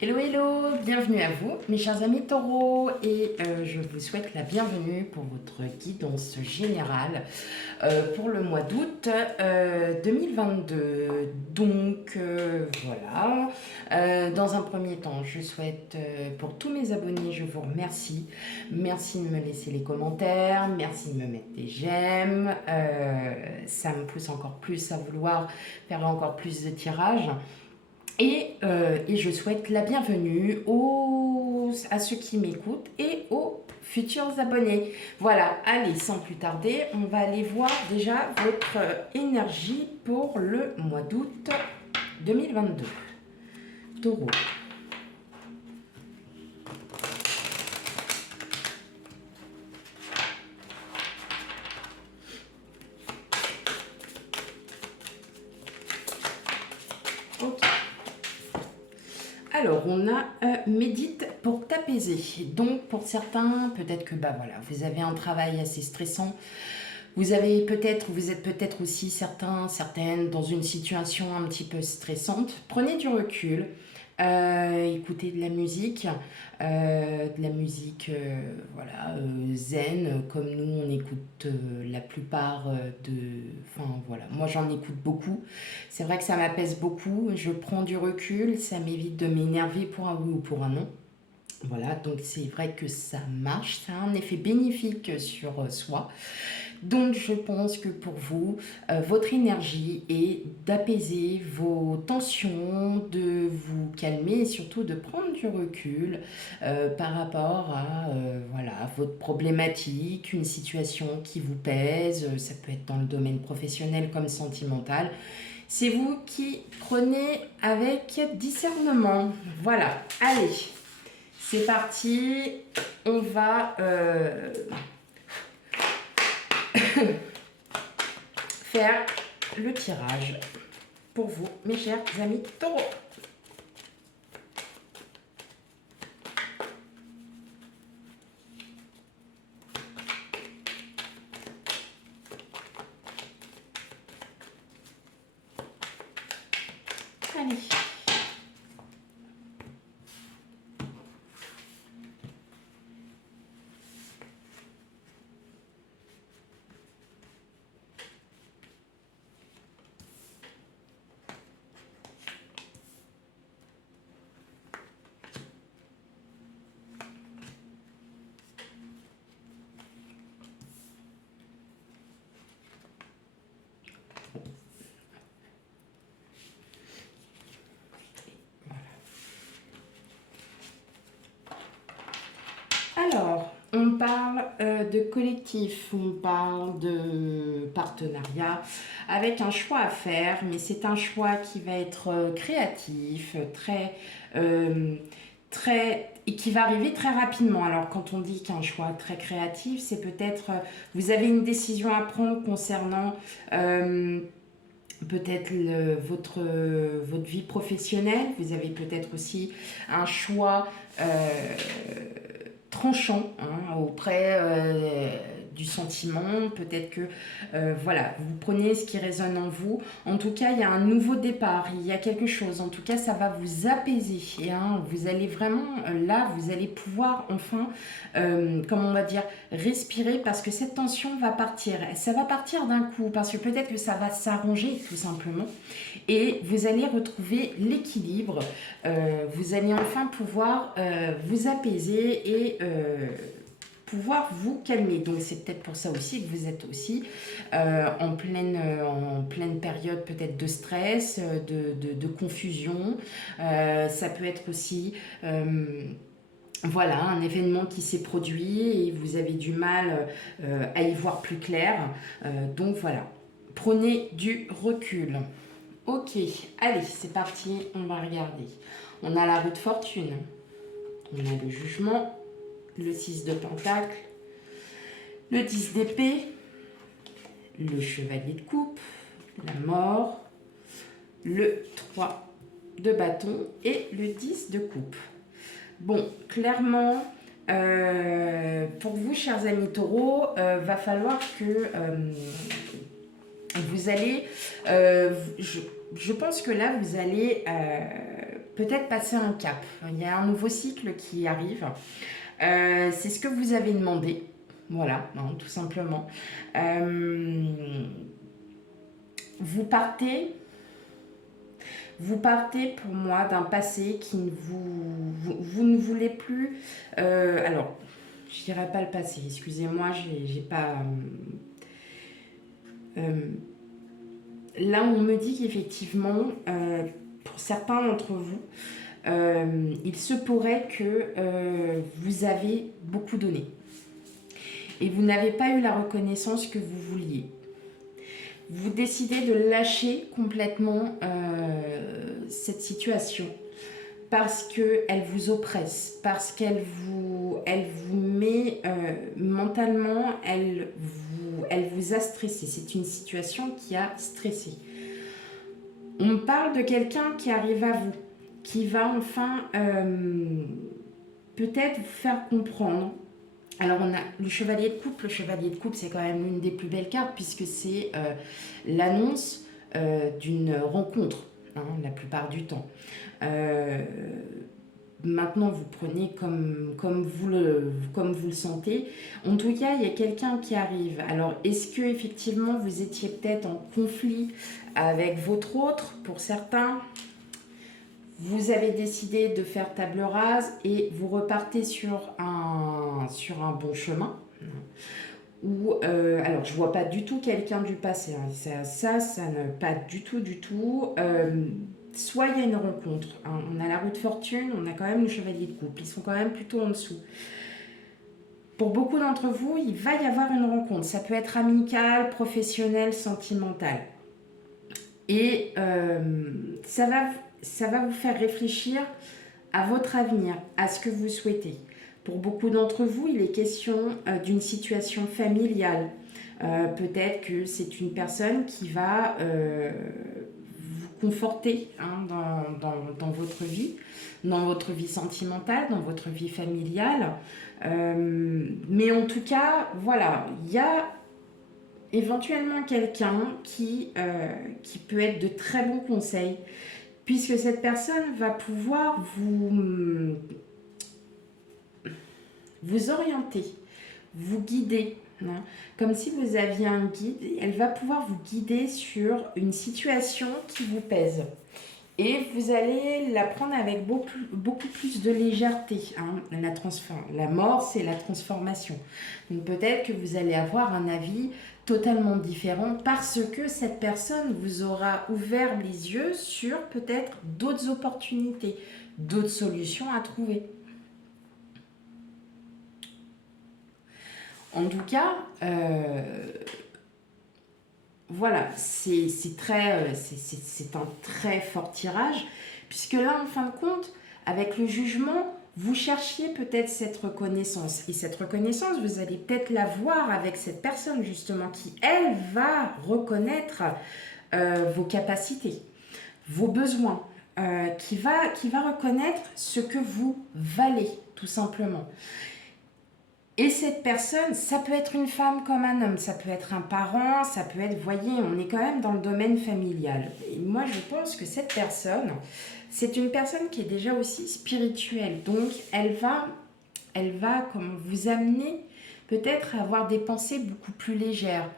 Hello, hello, bienvenue à vous, mes chers amis taureaux, et je vous souhaite la bienvenue pour votre guidance générale pour le mois d'août 2022. Donc voilà, dans un premier temps, je souhaite pour tous mes abonnés, je vous remercie. Merci de me laisser les commentaires, merci de me mettre des j'aime, ça me pousse encore plus à vouloir faire encore plus de tirages. Et je souhaite la bienvenue à ceux qui m'écoutent et aux futurs abonnés. Voilà, allez, sans plus tarder, on va aller voir déjà votre énergie pour le mois d'août 2022. Taureau. Ok. Alors, on a médite pour t'apaiser. Donc, pour certains, peut-être que voilà, vous avez un travail assez stressant. Vous êtes peut-être aussi certaines dans une situation un petit peu stressante. Prenez du recul, écoutez de la musique, voilà, zen, comme nous on écoute la plupart enfin voilà, moi j'en écoute beaucoup. C'est vrai que ça m'apaise beaucoup. Je prends du recul, ça m'évite de m'énerver pour un oui ou pour un non. Voilà, donc c'est vrai que ça marche, ça a un effet bénéfique sur soi. Donc je pense que pour vous, votre énergie est d'apaiser vos tensions, de vous calmer et surtout de prendre du recul par rapport à voilà, votre problématique, une situation qui vous pèse, ça peut être dans le domaine professionnel comme sentimental. C'est vous qui prenez avec discernement. Voilà, allez, c'est parti, on va faire le tirage pour vous, mes chers amis taureaux. Allez. Alors, on parle de collectif, on parle de partenariat avec un choix à faire, mais c'est un choix qui va être créatif, et qui va arriver très rapidement. Alors, quand on dit qu'un choix très créatif, c'est peut-être vous avez une décision à prendre concernant peut-être votre vie professionnelle. Vous avez peut-être aussi un choix tranchant auprès du sentiment. Peut-être que voilà, vous prenez ce qui résonne en vous. En tout cas, il y a un nouveau départ, il y a quelque chose. En tout cas, ça va vous apaiser. Et, vous allez vraiment, là, vous allez pouvoir enfin, comment on va dire, respirer parce que cette tension va partir. Ça va partir d'un coup parce que peut-être que ça va s'arranger tout simplement. Et vous allez retrouver l'équilibre. Vous allez enfin pouvoir vous apaiser et pouvoir vous calmer. Donc c'est peut-être pour ça aussi que vous êtes aussi en pleine période peut-être de stress, de confusion. Ça peut être aussi voilà, un événement qui s'est produit et vous avez du mal à y voir plus clair. Donc voilà, prenez du recul. Ok, allez, c'est parti, on va regarder. On a la roue de fortune, on a le jugement, le 6 de pentacle, le 10 d'épée, le chevalier de coupe, la mort, le 3 de bâton et le 10 de coupe. Bon, clairement, pour vous, chers amis taureaux, va falloir que vous allez... je pense que là, vous allez peut-être passer un cap. Il y a un nouveau cycle qui arrive. C'est ce que vous avez demandé. Voilà, hein, tout simplement. Vous partez pour moi d'un passé qui ne vous ne voulez plus. Alors, je dirais pas le passé, excusez-moi, j'ai pas. Là, on me dit qu'effectivement, pour certains d'entre vous, il se pourrait que vous avez beaucoup donné et vous n'avez pas eu la reconnaissance que vous vouliez. Vous décidez de lâcher complètement cette situation parce qu'elle vous oppresse, parce qu'elle vous met mentalement, elle vous a stressé. C'est une situation qui a stressé. On parle de quelqu'un qui arrive à vous, qui va enfin peut-être vous faire comprendre. Alors on a le chevalier de coupe. Le chevalier de coupe, c'est quand même l'une des plus belles cartes puisque c'est l'annonce d'une rencontre, hein, la plupart du temps. Maintenant, vous prenez comme vous le sentez. En tout cas, il y a quelqu'un qui arrive. Alors, est-ce que effectivement vous étiez peut-être en conflit avec votre autre? Pour certains, vous avez décidé de faire table rase et vous repartez sur un bon chemin. Ou alors, je vois pas du tout quelqu'un du passé. Hein. Ça ne pas du tout. Soit il y a une rencontre. Hein. On a la roue de fortune, on a quand même le chevalier de coupe. Ils sont quand même plutôt en dessous. Pour beaucoup d'entre vous, il va y avoir une rencontre. Ça peut être amical, professionnel, sentimental. Et ça va vous faire réfléchir à votre avenir, à ce que vous souhaitez. Pour beaucoup d'entre vous, il est question d'une situation familiale. Peut-être que c'est une personne qui va vous conforter, hein, dans votre vie sentimentale, dans votre vie familiale. Mais en tout cas, voilà, il y a éventuellement quelqu'un qui peut être de très bons conseils, puisque cette personne va pouvoir vous orienter, vous guider, hein, comme si vous aviez un guide. Elle va pouvoir vous guider sur une situation qui vous pèse. Et vous allez la prendre avec beaucoup plus de légèreté. Hein. La mort, c'est la transformation. Donc peut-être que vous allez avoir un avis totalement différent parce que cette personne vous aura ouvert les yeux sur peut-être d'autres opportunités, d'autres solutions à trouver. En tout cas, voilà, c'est un très fort tirage, puisque là, en fin de compte, avec le jugement, vous cherchiez peut-être cette reconnaissance. Et cette reconnaissance, vous allez peut-être la voir avec cette personne, justement, qui, elle, va reconnaître vos capacités, vos besoins, qui va reconnaître ce que vous valez, tout simplement. Et cette personne, ça peut être une femme comme un homme, ça peut être un parent, ça peut être, voyez, on est quand même dans le domaine familial. Et moi, je pense que cette personne, c'est une personne qui est déjà aussi spirituelle. Donc, elle va comme vous amener peut-être à avoir des pensées beaucoup plus légères.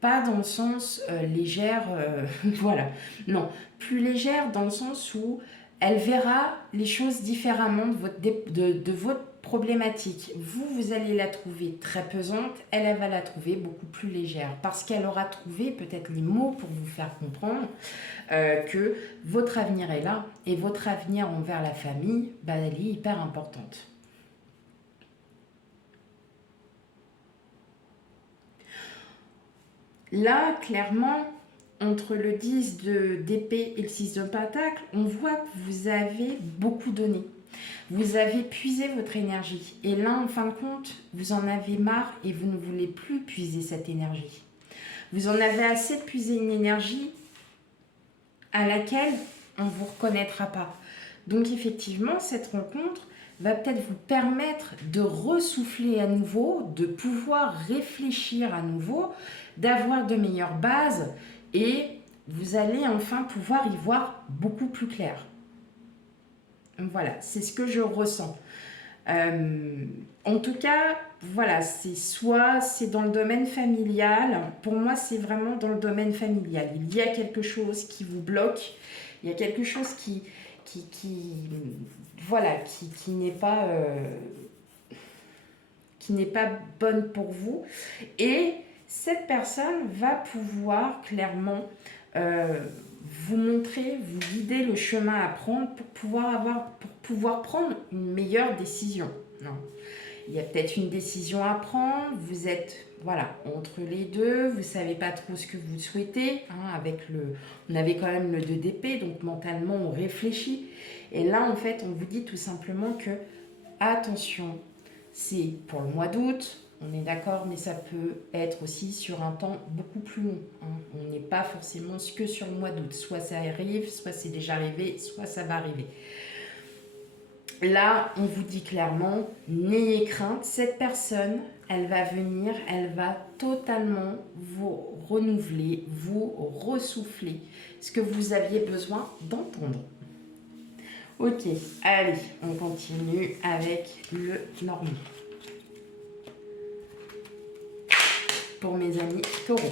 Pas dans le sens légère, voilà. Non, plus légère dans le sens où elle verra les choses différemment de votre problématique. Vous allez la trouver très pesante, elle va la trouver beaucoup plus légère parce qu'elle aura trouvé peut-être les mots pour vous faire comprendre que votre avenir est là et votre avenir envers la famille, elle est hyper importante. Là, clairement, entre le 10 d'épée et le 6 de pentacle, on voit que vous avez beaucoup donné. Vous avez puisé votre énergie. Et là, en fin de compte, vous en avez marre et vous ne voulez plus puiser cette énergie. Vous en avez assez de puiser une énergie à laquelle on ne vous reconnaîtra pas. Donc effectivement, cette rencontre va peut-être vous permettre de ressouffler à nouveau, de pouvoir réfléchir à nouveau, d'avoir de meilleures bases et vous allez enfin pouvoir y voir beaucoup plus clair. Voilà, c'est ce que je ressens. En tout cas, voilà, c'est dans le domaine familial. Pour moi, c'est vraiment dans le domaine familial. Il y a quelque chose qui vous bloque. Il y a quelque chose qui voilà, qui n'est pas bonne pour vous. Et cette personne va pouvoir clairement vous montrer, vous guider le chemin à prendre pour pouvoir prendre une meilleure décision. Non. Il y a peut-être une décision à prendre, vous êtes voilà, entre les deux, vous ne savez pas trop ce que vous souhaitez. Hein, on avait quand même le 2 d'épée, donc mentalement on réfléchit. Et là, en fait, on vous dit tout simplement que, attention, c'est pour le mois d'août, on est d'accord, mais ça peut être aussi sur un temps beaucoup plus long. Hein. On n'est pas forcément que sur le mois d'août. Soit ça arrive, soit c'est déjà arrivé, soit ça va arriver. Là, on vous dit clairement, n'ayez crainte, cette personne, elle va venir, elle va totalement vous renouveler, vous ressouffler ce que vous aviez besoin d'entendre. Ok, allez, on continue avec le normand. Pour mes amis taureaux.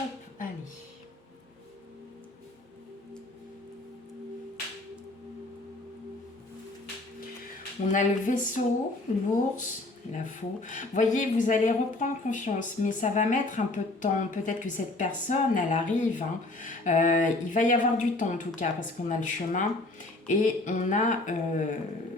Hop, allez. On a le vaisseau, l'ours, la faux. Voyez, vous allez reprendre confiance, mais ça va mettre un peu de temps. Peut-être que cette personne, elle arrive. Hein. Il va y avoir du temps en tout cas, parce qu'on a le chemin et on a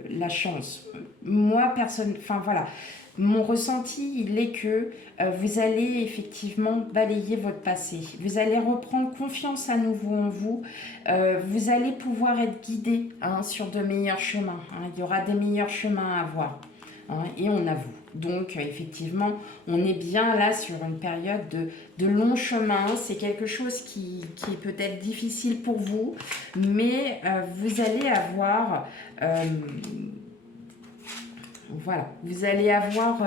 la chance. Moi, personne... Enfin, voilà. Mon ressenti, il est que vous allez effectivement balayer votre passé. Vous allez reprendre confiance à nouveau en vous. Vous allez pouvoir être guidé sur de meilleurs chemins. Hein. Il y aura des meilleurs chemins à voir. Hein, et on a vous. Donc, effectivement, on est bien là sur une période de long chemin. C'est quelque chose qui est peut-être difficile pour vous, mais vous allez avoir... voilà, vous allez avoir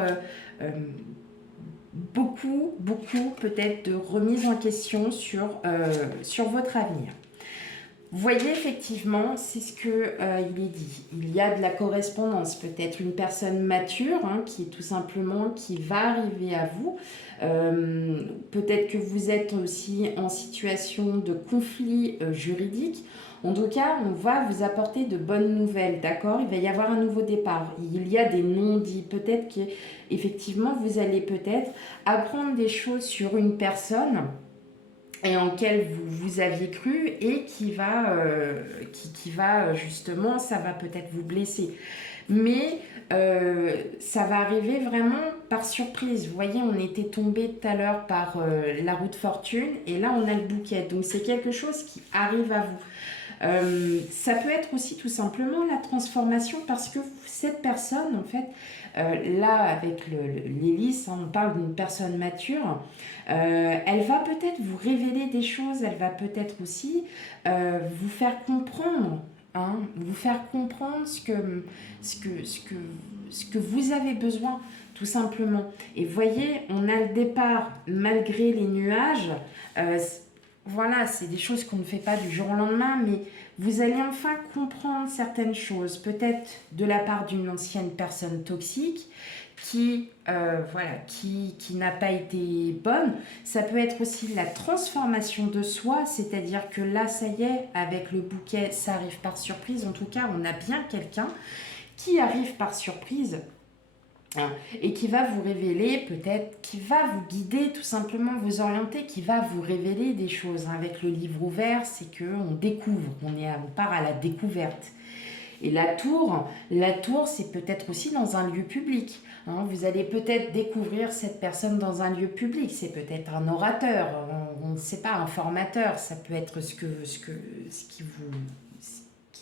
beaucoup peut-être de remise en question sur votre avenir. Vous voyez, effectivement, c'est ce qu'il est dit. Il y a de la correspondance, peut-être une personne mature qui est tout simplement qui va arriver à vous. Peut-être que vous êtes aussi en situation de conflit juridique. En tout cas, on va vous apporter de bonnes nouvelles, d'accord? Il va y avoir un nouveau départ. Il y a des non-dits. Peut-être qu'effectivement, vous allez peut-être apprendre des choses sur une personne et en quelle vous aviez cru et qui va justement, ça va peut-être vous blesser. Mais ça va arriver vraiment par surprise. Vous voyez, on était tombé tout à l'heure par la roue de fortune et là, on a le bouquet. Donc, c'est quelque chose qui arrive à vous. Ça peut être aussi tout simplement la transformation parce que cette personne, en fait, là avec l'hélice, on parle d'une personne mature, elle va peut-être vous révéler des choses, elle va peut-être aussi vous faire comprendre, vous faire comprendre ce que vous avez besoin, tout simplement. Et voyez, on a le départ malgré les nuages. Voilà, c'est des choses qu'on ne fait pas du jour au lendemain, mais vous allez enfin comprendre certaines choses, peut-être de la part d'une ancienne personne toxique qui n'a pas été bonne. Ça peut être aussi la transformation de soi, c'est-à-dire que là, ça y est, avec le bouquet, ça arrive par surprise. En tout cas, on a bien quelqu'un qui arrive par surprise hein, et qui va vous révéler peut-être, qui va vous guider, tout simplement vous orienter, qui va vous révéler des choses. Avec le livre ouvert, c'est qu'on découvre, on part à la découverte. Et la tour, c'est peut-être aussi dans un lieu public. Hein. Vous allez peut-être découvrir cette personne dans un lieu public. C'est peut-être un orateur, on ne sait pas, un formateur. Ça peut être ce qui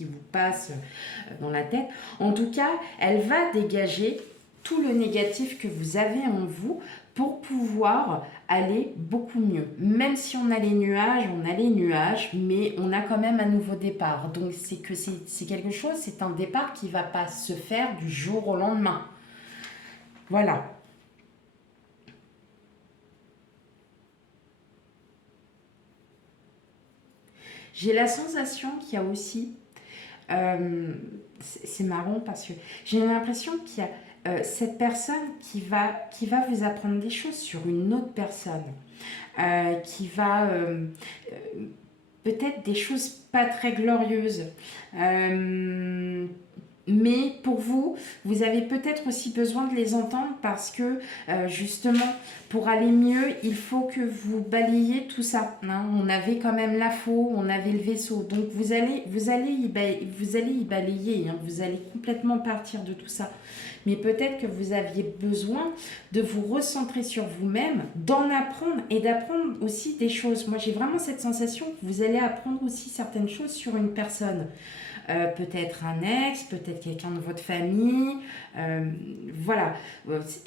vous passe dans la tête. En tout cas, elle va dégager tout le négatif que vous avez en vous pour pouvoir aller beaucoup mieux. Même si on a les nuages, mais on a quand même un nouveau départ. Donc c'est quelque chose, c'est un départ qui ne va pas se faire du jour au lendemain. Voilà. J'ai la sensation qu'il y a aussi, c'est marrant parce que j'ai l'impression qu'il y a cette personne qui va vous apprendre des choses sur une autre personne, qui va peut-être des choses pas très glorieuses. Mais pour vous, vous avez peut-être aussi besoin de les entendre parce que justement, pour aller mieux, il faut que vous balayiez tout ça. Hein. On avait quand même la faux, on avait le vaisseau. Donc vous allez y balayer, hein. Vous allez complètement partir de tout ça. Mais peut-être que vous aviez besoin de vous recentrer sur vous-même, d'en apprendre et d'apprendre aussi des choses. Moi, j'ai vraiment cette sensation que vous allez apprendre aussi certaines choses sur une personne. Peut-être un ex, peut-être quelqu'un de votre famille, voilà.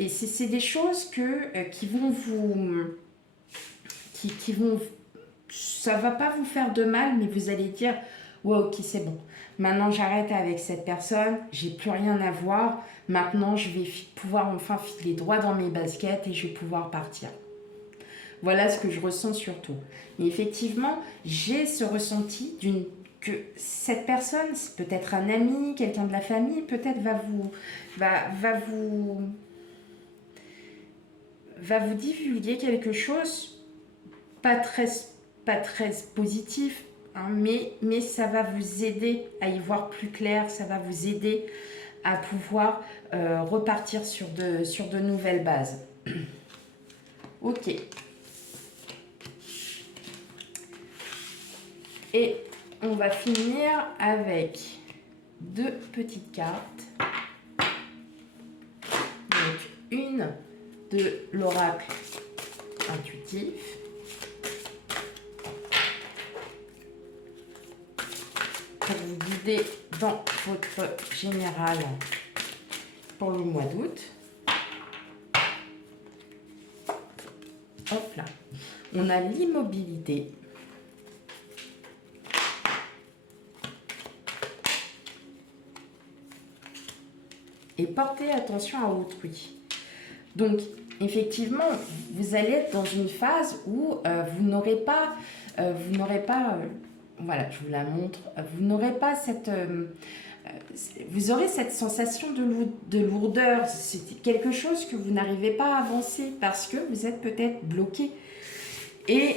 Et c'est des choses qui vont qui vont, ça va pas vous faire de mal, mais vous allez dire, ouais, ok, c'est bon. Maintenant, j'arrête avec cette personne, j'ai plus rien à voir. Maintenant, je vais pouvoir enfin filer droit dans mes baskets et je vais pouvoir partir. Voilà ce que je ressens surtout. Mais effectivement, j'ai ce ressenti que cette personne, c'est peut-être un ami, quelqu'un de la famille, peut-être va vous divulguer quelque chose pas très positif, hein, mais ça va vous aider à y voir plus clair, ça va vous aider à pouvoir repartir sur de nouvelles bases. Ok. Et on va finir avec 2 petites cartes. Donc une de l'oracle intuitif. Pour vous guider dans votre général pour le mois d'août. Hop là. On a l'immobilité. Et portez attention à autrui. Donc, effectivement, vous allez être dans une phase où vous n'aurez pas, voilà, je vous la montre, vous n'aurez pas vous aurez cette sensation de lourdeur. C'est quelque chose que vous n'arrivez pas à avancer parce que vous êtes peut-être bloqué. Et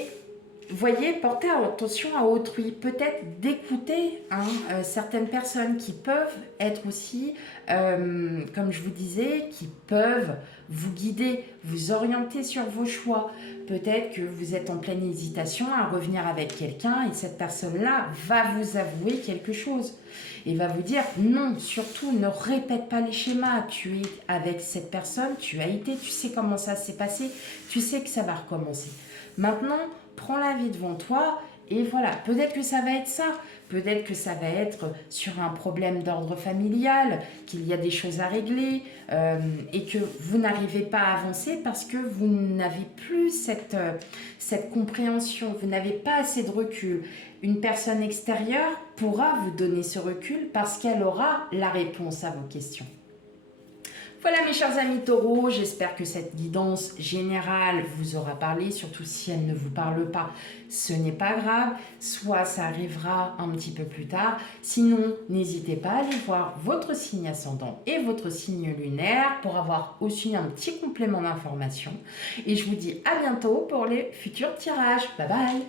voyez, portez attention à autrui, peut-être d'écouter certaines personnes qui peuvent être aussi, comme je vous disais, qui peuvent vous guider, vous orienter sur vos choix. Peut-être que vous êtes en pleine hésitation à revenir avec quelqu'un et cette personne-là va vous avouer quelque chose et va vous dire non, surtout ne répète pas les schémas. Tu es avec cette personne, tu as été, tu sais comment ça s'est passé, tu sais que ça va recommencer. Maintenant, prends la vie devant toi et voilà, peut-être que ça va être ça, peut-être que ça va être sur un problème d'ordre familial, qu'il y a des choses à régler et que vous n'arrivez pas à avancer parce que vous n'avez plus cette compréhension, vous n'avez pas assez de recul. Une personne extérieure pourra vous donner ce recul parce qu'elle aura la réponse à vos questions. Voilà mes chers amis taureaux, j'espère que cette guidance générale vous aura parlé, surtout si elle ne vous parle pas, ce n'est pas grave, soit ça arrivera un petit peu plus tard, sinon n'hésitez pas à aller voir votre signe ascendant et votre signe lunaire pour avoir aussi un petit complément d'information et je vous dis à bientôt pour les futurs tirages, bye bye.